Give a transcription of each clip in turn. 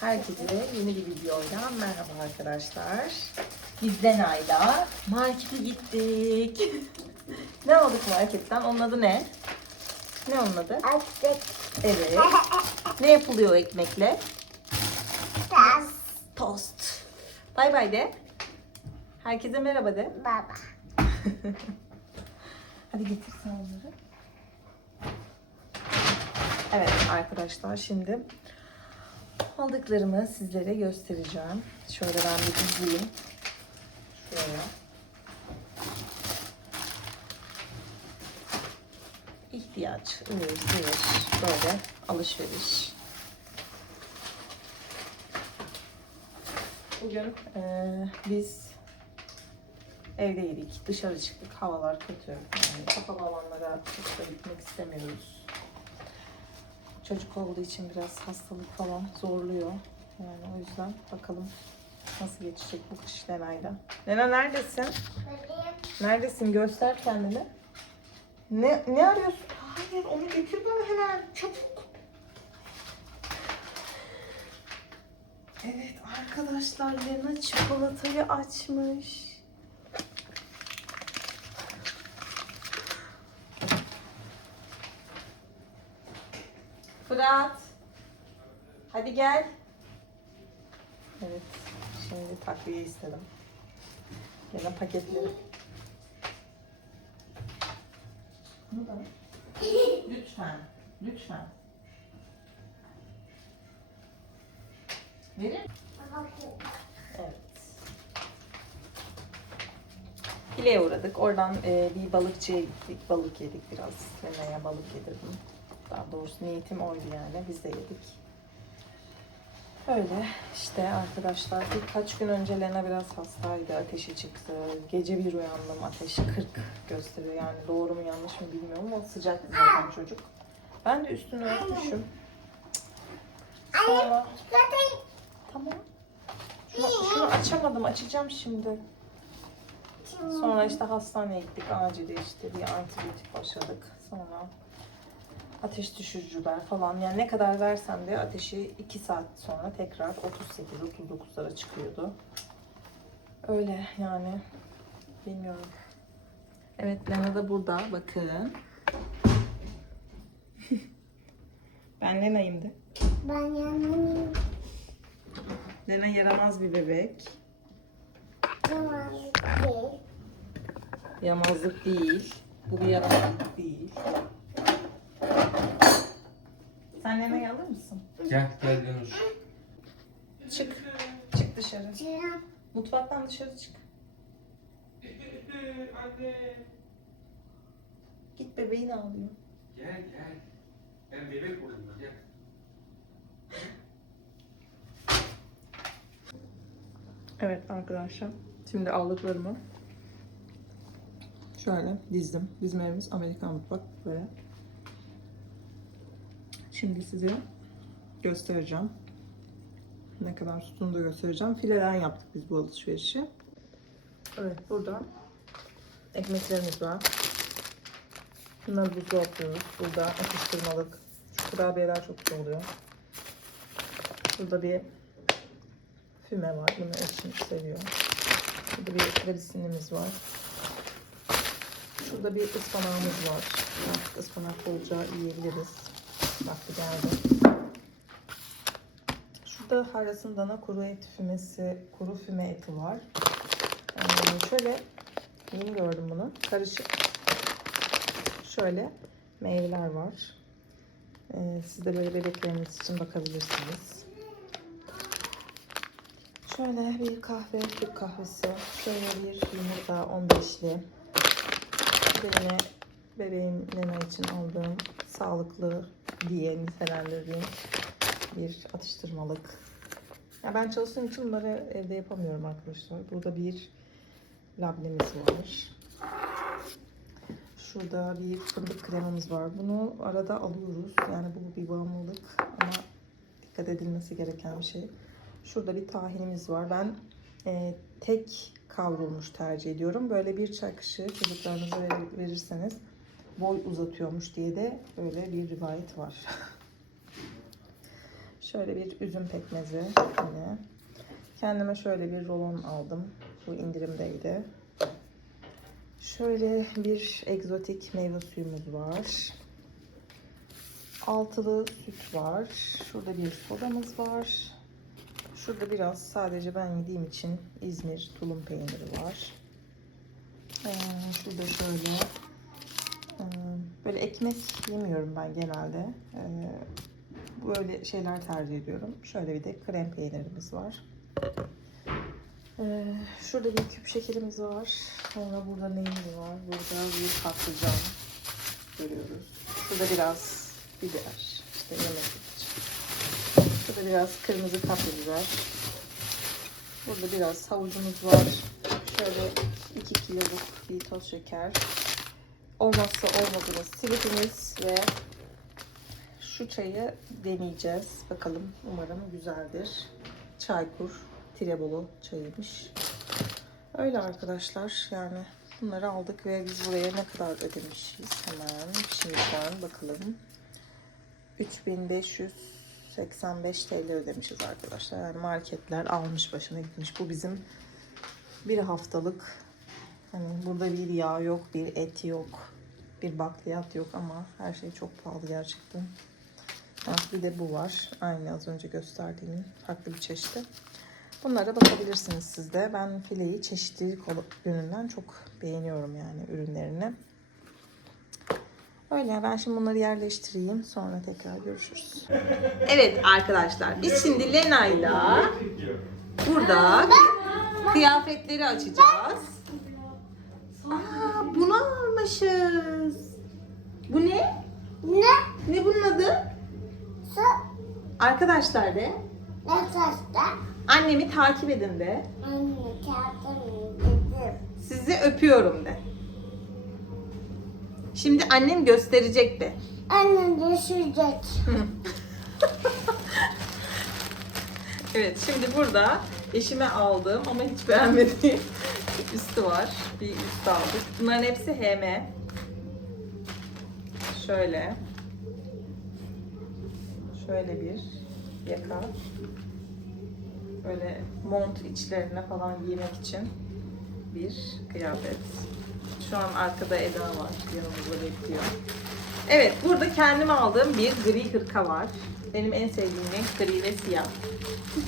Herkese yeni bir videoyla merhaba arkadaşlar. Biz Dena'yla markete gittik. ne aldık marketten? Onun adı ne? Ne onun adı? Açtık. Evet. Ne yapılıyor ekmekle? Tas. Tost. Bay bay de. Herkese merhaba de. Baba. Hadi getir sen onları. Evet arkadaşlar şimdi aldıklarımı sizlere göstereceğim. Şöyle ben bir dizeyim. Şöyle. İhtiyaç, ıvır zıvır böyle alışveriş. Bugün eee, biz evdeydik, dışarı çıktık, havalar kötü. Yani kapalı alanlara çok da gitmek istemiyoruz. Çocuk olduğu için biraz hastalık falan zorluyor. Yani o yüzden bakalım nasıl geçecek bu kış Lena'yla. Lena neredesin? Neredesin? Göster kendini. Ne, ne arıyorsun? Hayır onu getir bana hemen çabuk. Evet arkadaşlar Lena çikolatayı açmış. Fırat. Hadi gel. Evet. Şimdi takviye istedim. Gene paketleri. Lütfen. Lütfen. Verir Evet. File'ye uğradık. Oradan e, bir balıkçıya gittik. Balık yedik biraz. Lena'ya balık yedirdim. Daha doğrusu niyetim oydu yani. Biz de yedik. Öyle işte arkadaşlar. Birkaç gün önce Lena biraz hastaydı. Ateşi çıktı. Gece bir uyandım. Ateşi 40 gösteriyor. Yani doğru mu yanlış mı bilmiyorum ama sıcak zaten çocuk. Ben de üstünü örtmüşüm. Sonra. Tamam. Şunu, şunu açamadım. Açacağım şimdi. Sonra işte hastaneye gittik. Acilde işte bir antibiyotik başladık. Sonra ateş düşürücüler falan. Yani ne kadar versem de ateşi 2 saat sonra tekrar 38-39'lara çıkıyordu. Öyle yani. Bilmiyorum. Evet Lena da burada. Bakın. ben Lena'yım de. Ben yanımın Lena yaramaz bir bebek. zamanı Yamazlık değil. Bu bir yaramazlık değil. Sen Lena'yı alır mısın? Gel gel Gönül. Çık. Çık dışarı. Mutfaktan dışarı çık. Anne. Git bebeğini ağlıyor. Gel gel. Ben bebek olayım gel. Evet arkadaşlar. Şimdi aldıklarımı şöyle dizdim. Dizmelerimiz Amerikan mutfak böyle. Şimdi size göstereceğim. Ne kadar tuttuğunu da göstereceğim. Fileden yaptık biz bu alışverişi. Evet burada ekmeklerimiz var. Bunları buzluğa atıyoruz. Burada atıştırmalık. Şu kurabiyeler çok güzel oluyor. Burada bir füme var. Bunu eşim seviyor. Burada bir grisinimiz var. Şurada bir ıspanağımız var. Artık ıspanak bolca yiyebiliriz. Vakti geldi. Şurada harasın dana kuru et fümesi, kuru füme eti var. Ee, şöyle yeni gördüm bunu. Karışık şöyle meyveler var. Ee, siz de böyle bebekleriniz için bakabilirsiniz. Şöyle bir kahve, Türk kahvesi. Şöyle bir yumurta 15'li. Bir de yine bebeğim Lena için aldığım sağlıklı diye nitelendirdiğim bir atıştırmalık. Ya ben çalıştığım için bunları evde yapamıyorum arkadaşlar. Burada bir labnemiz var. Şurada bir fındık kremamız var. Bunu arada alıyoruz. Yani bu bir bağımlılık ama dikkat edilmesi gereken bir şey. Şurada bir tahinimiz var. Ben e, tek kavrulmuş tercih ediyorum. Böyle bir çay kaşığı çocuklarınıza ver- verirseniz boy uzatıyormuş diye de böyle bir rivayet var. Şöyle bir üzüm pekmezi yine. Kendime şöyle bir rolon aldım. Bu indirimdeydi. Şöyle bir egzotik meyve suyumuz var. Altılı süt var. Şurada bir sodamız var. Şurada biraz sadece ben yediğim için İzmir tulum peyniri var. Ee, şurada şöyle böyle ekmek yemiyorum ben genelde. Ee, böyle şeyler tercih ediyorum. Şöyle bir de krem peynirimiz var. Ee, şurada bir küp şekerimiz var. Sonra burada neyimiz var? Burada bir patlıcan görüyoruz. Şurada biraz biber. İşte yemek için. Şurada biraz kırmızı kapya biber. Burada biraz havucumuz var. Şöyle 2 kiloluk bir toz şeker. Olmazsa olmadığımız sivitimiz ve şu çayı deneyeceğiz. Bakalım umarım güzeldir. Çaykur Tirebolu çayıymış. Öyle arkadaşlar yani bunları aldık ve biz buraya ne kadar ödemişiz hemen şimdiden bakalım. 3585 TL ödemişiz arkadaşlar. Yani marketler almış başına gitmiş. Bu bizim bir haftalık hani burada bir yağ yok, bir et yok, bir bakliyat yok ama her şey çok pahalı gerçekten. Ha, bir de bu var. Aynı az önce gösterdiğimin farklı bir çeşidi. Bunlara bakabilirsiniz siz de. Ben fileyi çeşitlilik ol- yönünden çok beğeniyorum yani ürünlerini. Öyle ben şimdi bunları yerleştireyim. Sonra tekrar görüşürüz. Evet arkadaşlar biz şimdi Lena'yla burada kıyafetleri açacağız. Bunu almışız. Bu ne? Ne? Ne bunun adı? Su. Arkadaşlar de Ne sasta? annemi takip edin de Anne kağıtımı dedim. sizi öpüyorum de. Şimdi annem gösterecek de. Annem düşecek. Evet şimdi burada eşime aldığım ama hiç beğenmediğim üstü var. Bir üst aldık. Bunların hepsi HM. Şöyle. Şöyle bir yaka. Böyle mont içlerine falan giymek için bir kıyafet. Şu an arkada Eda var. Yanımızda bekliyor. Evet, burada kendime aldığım bir gri hırka var. Benim en sevdiğim renk gri ve siyah.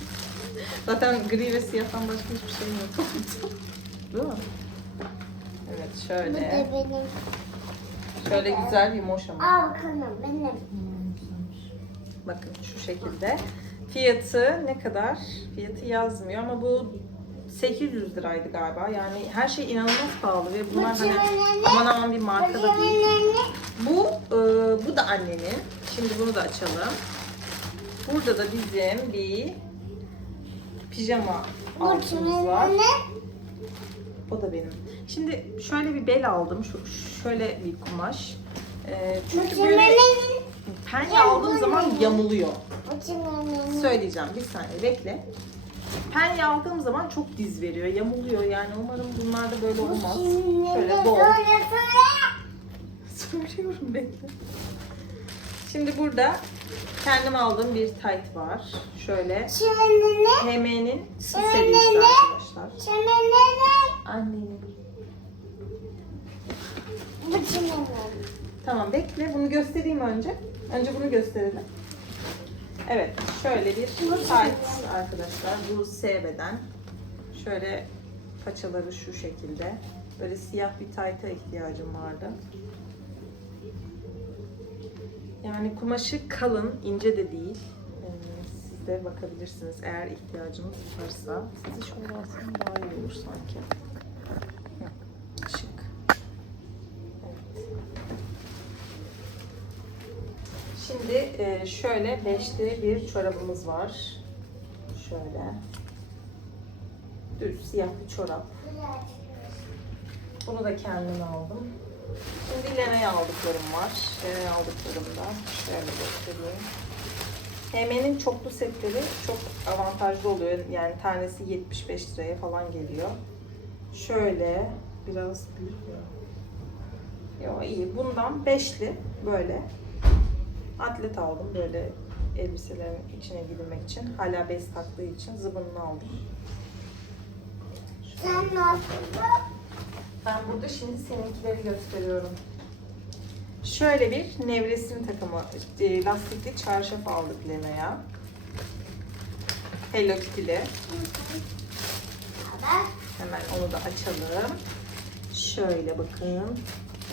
Zaten gri ve siyahtan başka hiçbir şey yok. Değil mi? Evet, Bu şöyle. benim. Şöyle güzel bir moş ama. Al bakalım benim. Bakın şu şekilde. Fiyatı ne kadar? Fiyatı yazmıyor ama bu 800 liraydı galiba. Yani her şey inanılmaz pahalı ve bunlar hani aman aman bir marka da değil. Anne. Bu e, bu da annenin. Şimdi bunu da açalım. Burada da bizim bir pijama altımız var. O da benim. Şimdi şöyle bir bel aldım. Şu şöyle bir kumaş. E, Bu çünkü böyle penye aldığım zaman yamuluyor. Söyleyeceğim bir saniye bekle. Penye aldığım zaman çok diz veriyor, yamuluyor yani umarım bunlarda böyle olmaz. Şöyle bol. Söylüyorum bekle. Şimdi burada kendim aldığım bir tight var. Şöyle anne? HM'nin anne. arkadaşlar. Annenin. Bu kimin? Tamam bekle bunu göstereyim önce. Önce bunu gösterelim. Evet şöyle bir tight arkadaşlar. Bu S beden. Şöyle paçaları şu şekilde. Böyle siyah bir tayta ihtiyacım vardı. Yani kumaşı kalın, ince de değil. Ee, Siz de bakabilirsiniz eğer ihtiyacınız varsa. Sizi şöyle alsam daha iyi olur sanki. Hı, Şık. Evet. Şimdi e, şöyle beşli bir çorabımız var. Şöyle. Düz siyah bir çorap. Bunu da kendim aldım. Şimdi Lena'ya aldıklarım var. Lena'ya aldıklarım da şöyle göstereyim. HM'nin çoklu setleri çok avantajlı oluyor. Yani tanesi 75 liraya falan geliyor. Şöyle biraz büyük? Yo iyi. Bundan beşli böyle atlet aldım böyle elbiselerin içine giydirmek için. Hala bez taktığı için zıbınını aldım. Sen nasıl? Ben burada şimdi seninkileri gösteriyorum. Şöyle bir nevresim takımı, e, lastikli çarşaf aldık Lena'ya. Hello Kitty'li. Hemen onu da açalım. Şöyle bakın.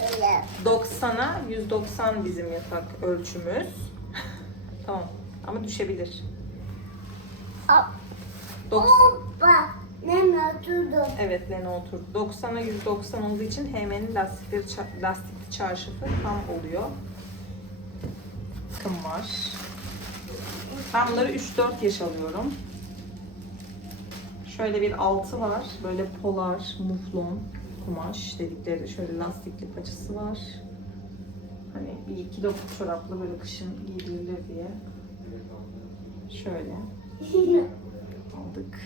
Böyle. 90'a 190 bizim yatak ölçümüz. tamam ama düşebilir. Hoppa. Ne oturdum? evet Lena oturdu. 90'a 190 olduğu için HM'nin lastikleri lastikli çarşafı tam oluyor. Bakım var. Ben bunları 3-4 yaş alıyorum. Şöyle bir altı var. Böyle polar, muflon kumaş dedikleri şöyle lastikli paçası var. Hani bir iki dokuz çoraplı böyle kışın giydirilir diye. Şöyle aldık.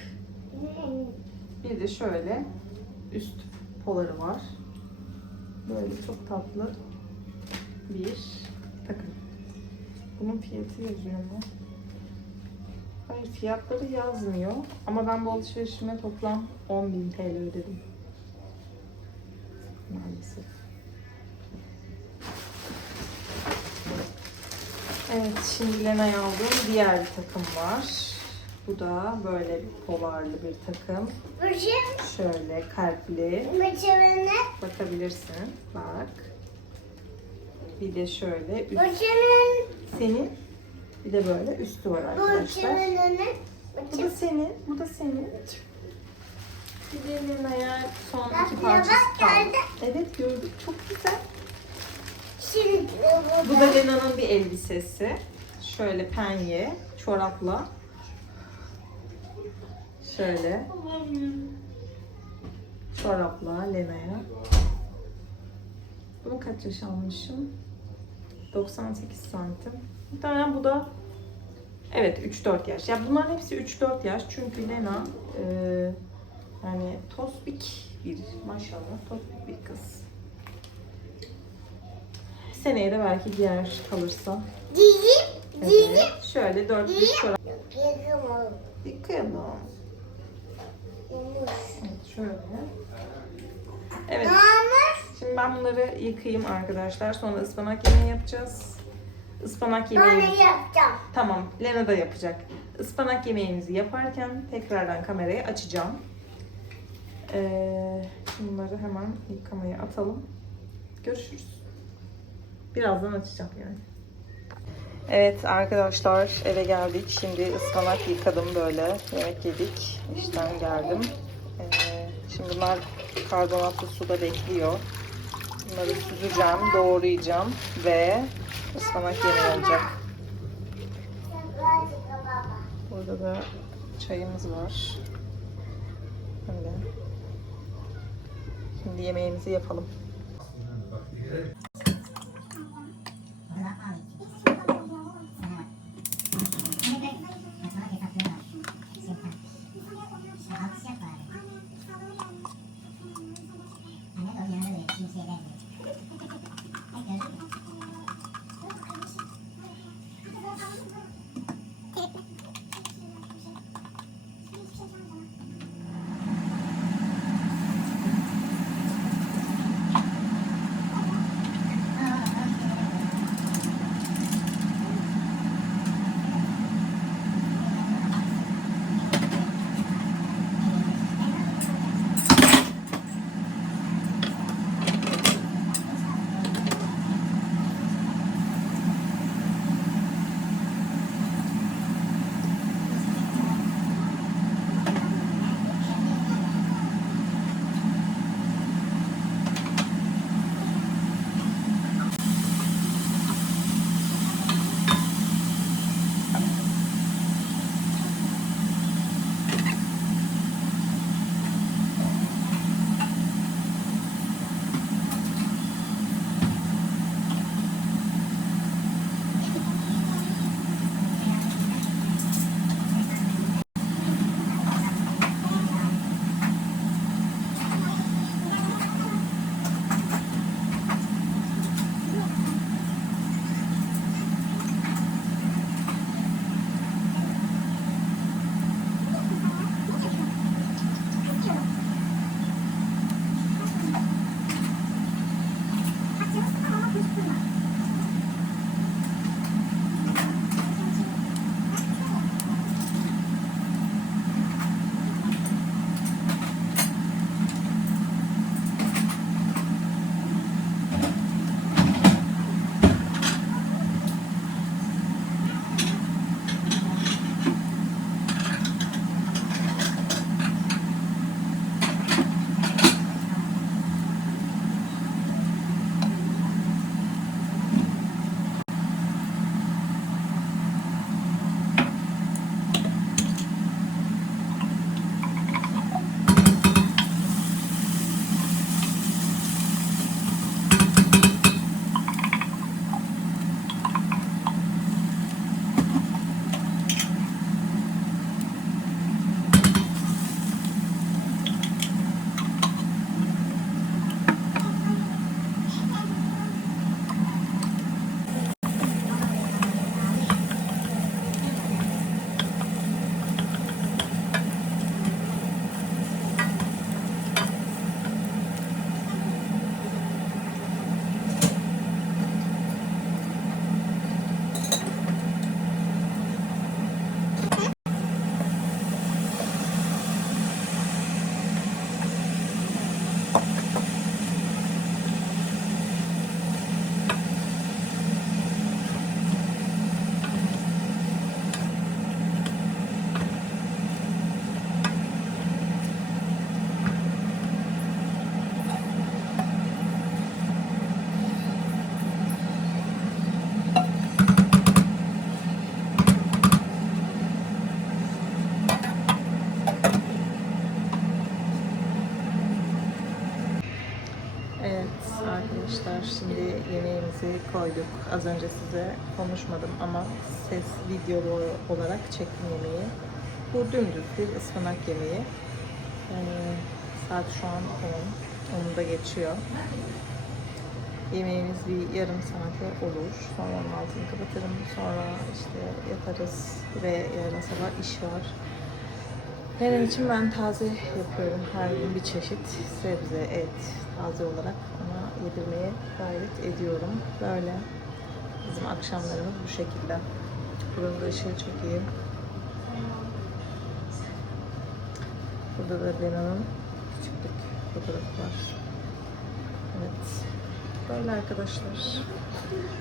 Bir de şöyle üst poları var. Böyle çok tatlı bir takım. Bunun fiyatı yazıyor mu? Hayır fiyatları yazmıyor. Ama ben bu alışverişime toplam 10.000 TL ödedim. Maalesef. Evet şimdi Lena'ya aldığım diğer bir takım var. Bu da böyle bir polarlı bir takım. Şöyle kalpli. Bakabilirsin. Bak. Bir de şöyle üst, senin bir de böyle üstü var arkadaşlar. Bu da senin, bu da senin. De Lena'ya son Bak, iki parçası bak, kaldı. geldi. Evet gördük. Çok güzel. Şimdi Bu da Lena'nın bir elbisesi. Şöyle penye, çorapla. Şöyle çorapla Lena'ya. Bunu kaç yaş almışım? 98 santim. Muhtemelen bu da evet 3-4 yaş. Ya bunların hepsi 3-4 yaş çünkü Lena e, yani tospik bir maşallah tospik bir kız. Seneye de belki giyer kalırsa. Diyeyim. Diyeyim. Evet. Şöyle 4-5 çorap Yedim oğlum. yıkayalım. Evet, şöyle. Evet. Şimdi ben bunları yıkayayım arkadaşlar. Sonra ıspanak yemeği yapacağız. Ispanak Ben yemeği. de yapacağım. Tamam, Lena da yapacak. Ispanak yemeğimizi yaparken tekrardan kamerayı açacağım. Ee, bunları hemen yıkamaya atalım. Görüşürüz. Birazdan açacağım yani. Evet arkadaşlar eve geldik. Şimdi ıspanak yıkadım böyle. Yemek yedik. İşten geldim. Ee, şimdi bunlar karbonatlı suda bekliyor. Bunları süzeceğim, doğrayacağım ve ıspanak yemeği olacak. Burada da çayımız var. Öyle. Şimdi yemeğimizi yapalım. Koyduk. Az önce size konuşmadım ama ses videolu olarak çektim yemeği. Bu dümdüz bir ıspanak yemeği. Yani saat şu an 10. Onu da geçiyor. Yemeğimiz bir yarım saate olur. Sonra onun altını kapatırım. Sonra işte yatarız ve yarın sabah iş var. Yarın için ben taze yapıyorum. Her gün bir çeşit sebze, et taze olarak yedirmeye gayret ediyorum. Böyle bizim akşamlarımız bu şekilde. Buranın da ışığı çok iyi. Burada da Lena'nın küçüklük fotoğrafı var. Evet. Böyle arkadaşlar.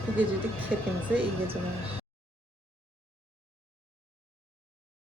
Bu gecelik hepinize iyi geceler.